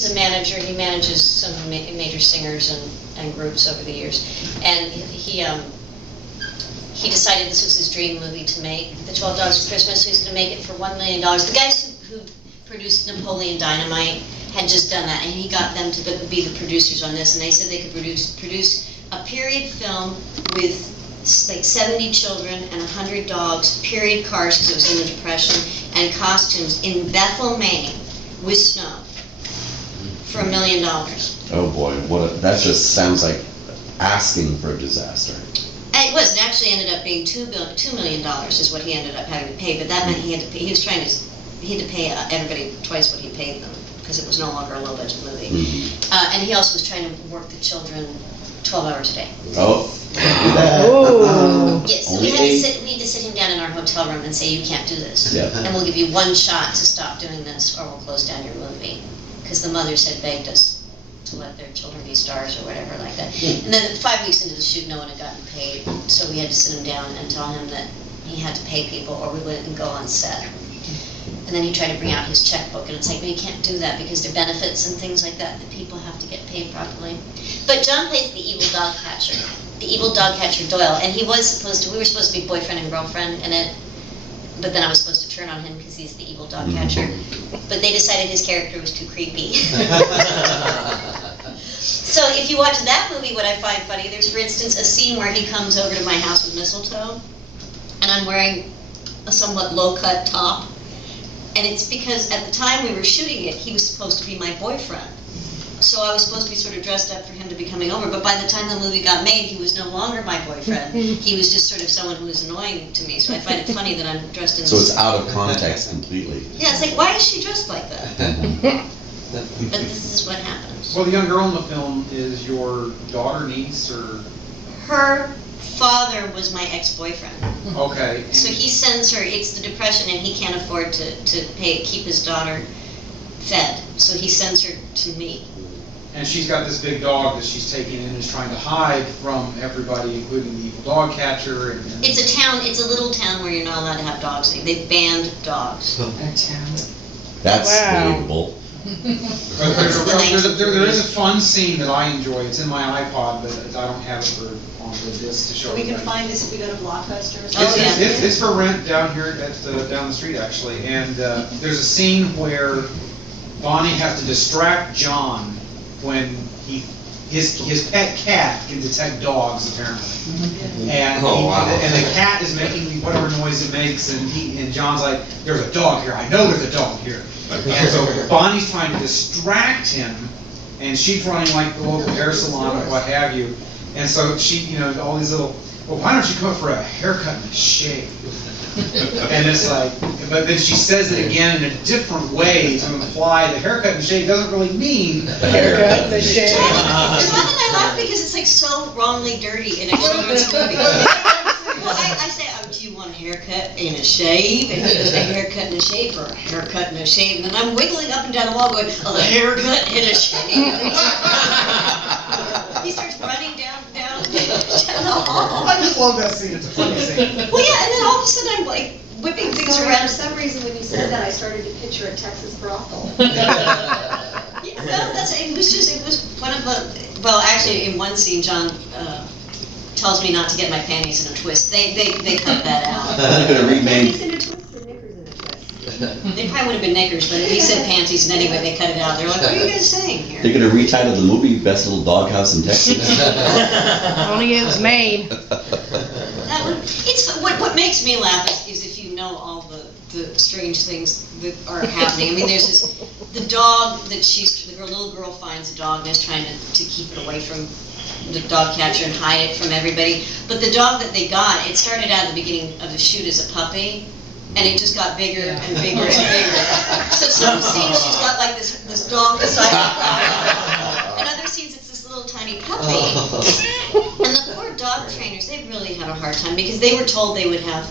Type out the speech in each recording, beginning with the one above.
He's a manager. He manages some major singers and groups over the years, and he decided this was his dream movie to make, The 12 Dogs of Christmas. So he's going to make it for $1 million. The guys who produced Napoleon Dynamite had just done that, and he got them to be the producers on this, and they said they could produce a period film with like 70 children and 100 dogs, period cars because it was in the Depression, and costumes in Bethel, Maine, with snow for $1 million. Oh boy, that just sounds like asking for a disaster. It was. It actually ended up being $2 million is what he ended up having to pay, but that meant he had to pay. He had to pay everybody twice what he paid them because it was no longer a low budget movie. Mm-hmm. And he also was trying to work the children 12 hours a day. Oh. Yes, so we had to sit him down in our hotel room and say, you can't do this. Yeah. And we'll give you one shot to stop doing this or we'll close down your movie. Because the mothers had begged us to let their children be stars or whatever like that. And then 5 weeks into the shoot, no one had gotten paid. So we had to sit him down and tell him that he had to pay people or we wouldn't go on set. And then he tried to bring out his checkbook, and it's like, well, you can't do that because there are benefits and things like that people have to get paid properly. But John plays the evil dog catcher Doyle, and we were supposed to be boyfriend and girlfriend in it, but then I was supposed to turn on him because he's the evil dog catcher. But they decided his character was too creepy. So if you watch that movie, what I find funny, there's, for instance, a scene where he comes over to my house with mistletoe, and I'm wearing a somewhat low-cut top. And it's because at the time we were shooting it, he was supposed to be my boyfriend. So I was supposed to be sort of dressed up for him to be coming over. But by the time the movie got made, he was no longer my boyfriend. He was just sort of someone who was annoying to me. So I find it funny that I'm dressed in. So it's out of context completely. Yeah, it's like, why is she dressed like that? But this is what happens. Well, the young girl in the film is your daughter, niece, or? Her father was my ex-boyfriend. Okay. So he sends her, it's the Depression, and he can't afford to keep his daughter fed. So he sends her to me. And she's got this big dog that she's taking in and is trying to hide from everybody, including the evil dog catcher. It's a little town where you're not allowed to have dogs. They've banned dogs. That's believable. But there is a fun scene that I enjoy. It's in my iPod, but I don't have it on the disc to show. We can find this if we go to Blockbuster. It's for rent down here down the street actually, and there's a scene where Bonnie has to distract John when his pet cat can detect dogs apparently, and and the cat is making whatever noise it makes, and John's like, "There's a dog here. I know there's a dog here." And so Bonnie's trying to distract him, and she's running like the local hair salon or what have you. And so she, all these little, well, why don't you come up for a haircut and a shave? And it's like, but then she says it again in a different way to imply the haircut and shave doesn't really mean haircut and shave. It's one that I laugh because it's like so wrongly dirty in a children's movie. Well, I say, do you want a haircut and a shave? And he goes, a haircut and a shave, or a haircut and a shave. And then I'm wiggling up and down the wall going, a haircut and a shave. He starts running down the hall. I just love that scene. It's a funny scene. Well, yeah, and then all of a sudden I'm like whipping things around. For some reason, when you said that, I started to picture a Texas brothel. Yeah, well, it was one of the, well, actually, in one scene, John tells me not to get my panties in a twist. They cut that out. Panties in a twist or knickers in a twist? They probably would have been knickers, but he said panties, and anyway, they cut it out. They're like, what are you guys saying here? They're going to retitle the movie Best Little Doghouse in Texas. Only it's Maine. What makes me laugh is if you know all the strange things that are happening. I mean, there's the dog that the little girl finds a dog and is trying to keep it away from the dog catcher and hide it from everybody. But the dog that they got, it started out at the beginning of the shoot as a puppy, and it just got bigger and bigger and bigger. So some scenes she's got like this dog beside her, and other scenes it's this little tiny puppy. And the poor dog trainers, they really had a hard time because they were told they would have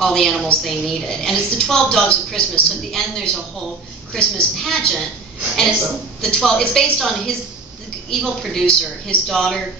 all the animals they needed. And it's the 12 Dogs of Christmas, so at the end there's a whole Christmas pageant, and it's based on the evil producer, his daughter,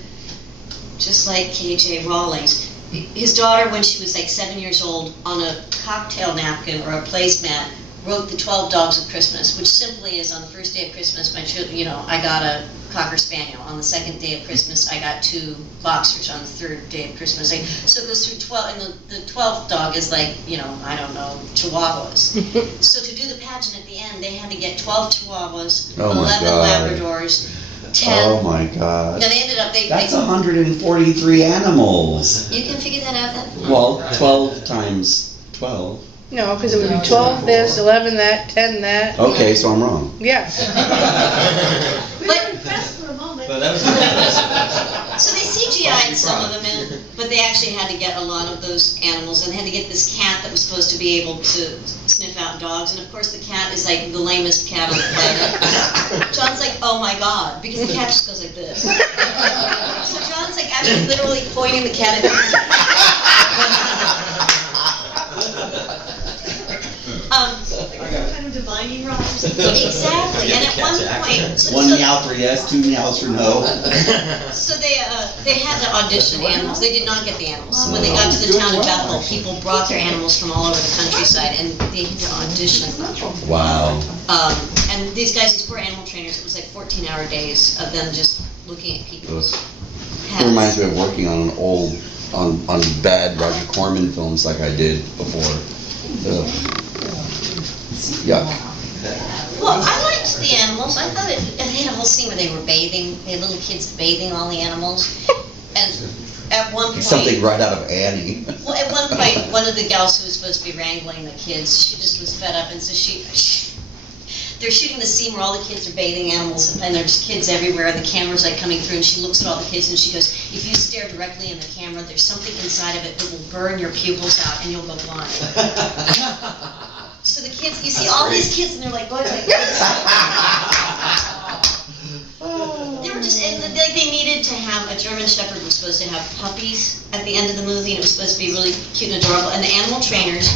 just like K.J. Rawlings. His daughter, when she was like 7 years old, on a cocktail napkin or a placemat, wrote the 12 Dogs of Christmas, which simply is on the first day of Christmas, my children, I got a Cocker Spaniel. On the second day of Christmas, I got 2 Boxers. On the third day of Christmas, so it goes through 12, and the 12th dog is like, I don't know, Chihuahuas. So to do the pageant at the end, they had to get 12 Chihuahuas, 11 Labradors, 10. Oh my God. No, they ended up, That's 143 animals. You can figure that out then? Well, 12 times 12. No, because it would be 12 this, 11 that, 10 that. Okay, so I'm wrong. Yeah. We were impressed for a moment. But that was So they CGI'd some of them in, but they actually had to get a lot of those animals, and they had to get this cat that was supposed to be able to sniff out dogs, and of course the cat is like the lamest cat on the planet. John's like, oh my God, because the cat just goes like this. So John's like actually literally pointing the cat at Kind of divining rods. Exactly, and at one point, One meow for yes, 2 meows for no. So they had to audition animals. They did not get the animals. So when they got to the town of Bethel, people brought their animals from all over the countryside, and they had to audition them. Wow. And these guys, these poor animal trainers, it was like 14-hour days of them just looking at people's It reminds me of working on an old, on bad Roger Corman films like I did before. Ugh. Yuck. Well, I liked the animals. I thought they had a whole scene where they were bathing. They had little kids bathing all the animals. And at one point, Something right out of Annie. well, at one point, one of the gals who was supposed to be wrangling the kids, she just was fed up, and so they're shooting the scene where all the kids are bathing animals, and there's kids everywhere, and the camera's like coming through, and she looks at all the kids, and she goes, if you stare directly in the camera, there's something inside of it that will burn your pupils out, and you'll go blind. So the kids, you see all these kids, and they're like going like this. They were just, like they needed to have, a German Shepherd was supposed to have puppies at the end of the movie, and it was supposed to be really cute and adorable, and the animal trainers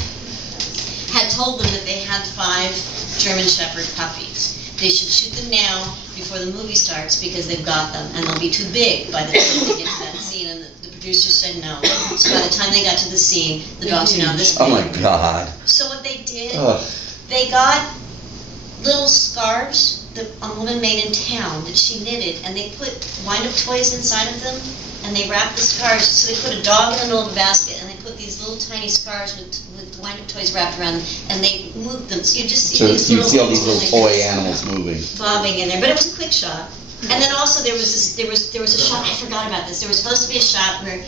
had told them that they had 5 German Shepherd puppies. They should shoot them now before the movie starts because they've got them, and they'll be too big by the time they get to that scene, and the producer said no. So by the time they got to the scene, the dogs are now this big. Oh my God. So what they did, Ugh. they got little scarves that a woman made in town that she knitted, and they put wind-up toys inside of them, and they wrapped the scarves. So they put a dog in the middle of the basket, and they put these little tiny scarves with wind-up toys wrapped around them, and they moved them. So you just see So these you little see all these little things toy animals moving. bobbing in there, but it was a quick shot. And then also there was a shot, I forgot about this. There was supposed to be a shot where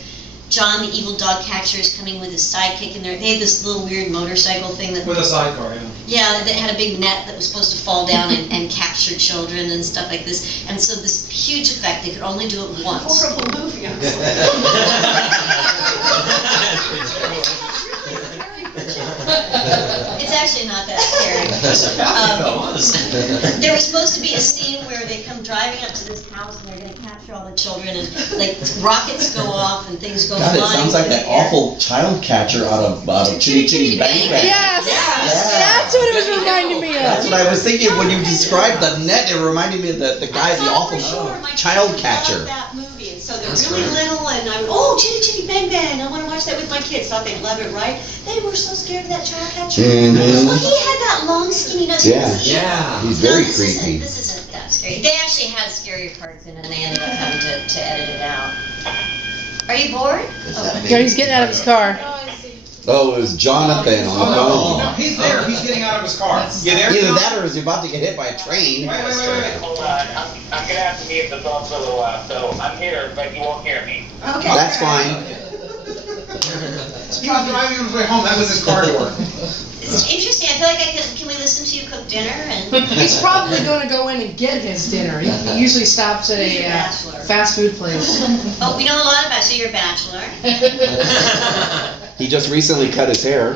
John, the evil dog catcher, is coming with his sidekick, and they had this little weird motorcycle thing that... With a sidecar, Yeah, that had a big net that was supposed to fall down and capture children and stuff like this. And so this huge effect, they could only do it once. Horrible movie. It's actually not that scary. There was supposed to be a scene where they come driving up to this house and they're going to capture all the children, and like rockets go off and things go God, it flying. sounds like through that the air. awful child catcher out of Chitty Chitty Bang Bang. Yes! Yeah. That's what it was reminding me That's of. what I was thinking when you described the net. It reminded me of the guy, the awful My child kids catcher. love that movie, and so they're That's really right. little, and I'm, Chitty Chitty Bang Bang, I want to watch that with my kids. Thought they'd love it, right? They were so scared of that child catcher. Mhm. Well, he had that long, skinny nose. Yeah. Yeah. He's No, very this creepy. This isn't that scary. They actually had scarier parts in it, and they ended up having to edit it out. Are you bored? Yeah, he's getting out of his car. Oh, it was Jonathan on the No, phone. he's there. He's getting out of his car. You there? Either that or is he about to get hit by a train. Wait. Hold on, I'm gonna have to be at the phone for a little while, so I'm here, but you won't hear me. Okay. That's fine. He was driving on his way home. That was his car door. It's interesting. I feel like can we listen to you cook dinner? And He's probably going to go in and get his dinner. He usually stops at He's a a bachelor. fast food place. Oh, we know a lot about you. You're a bachelor. He just recently cut his hair.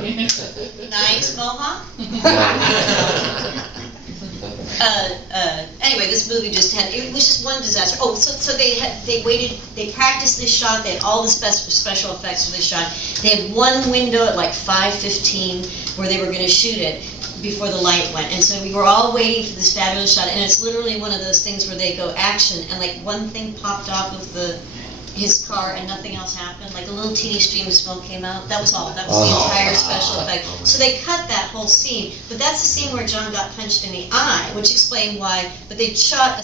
Nice mohawk. Anyway, this movie just it was just one disaster. Oh, so they practiced this shot. They had all the special effects for this shot. They had one window at like 5:15 where they were going to shoot it before the light went, and so we were all waiting for this fabulous shot. And it's literally one of those things where they go action, and like one thing popped off of the his car and nothing else happened, like a little teeny stream of smoke came out. That was all. That was the Oh. entire special effect. So they cut that whole scene, but that's the scene where John got punched in the eye, which explained why. But they shot a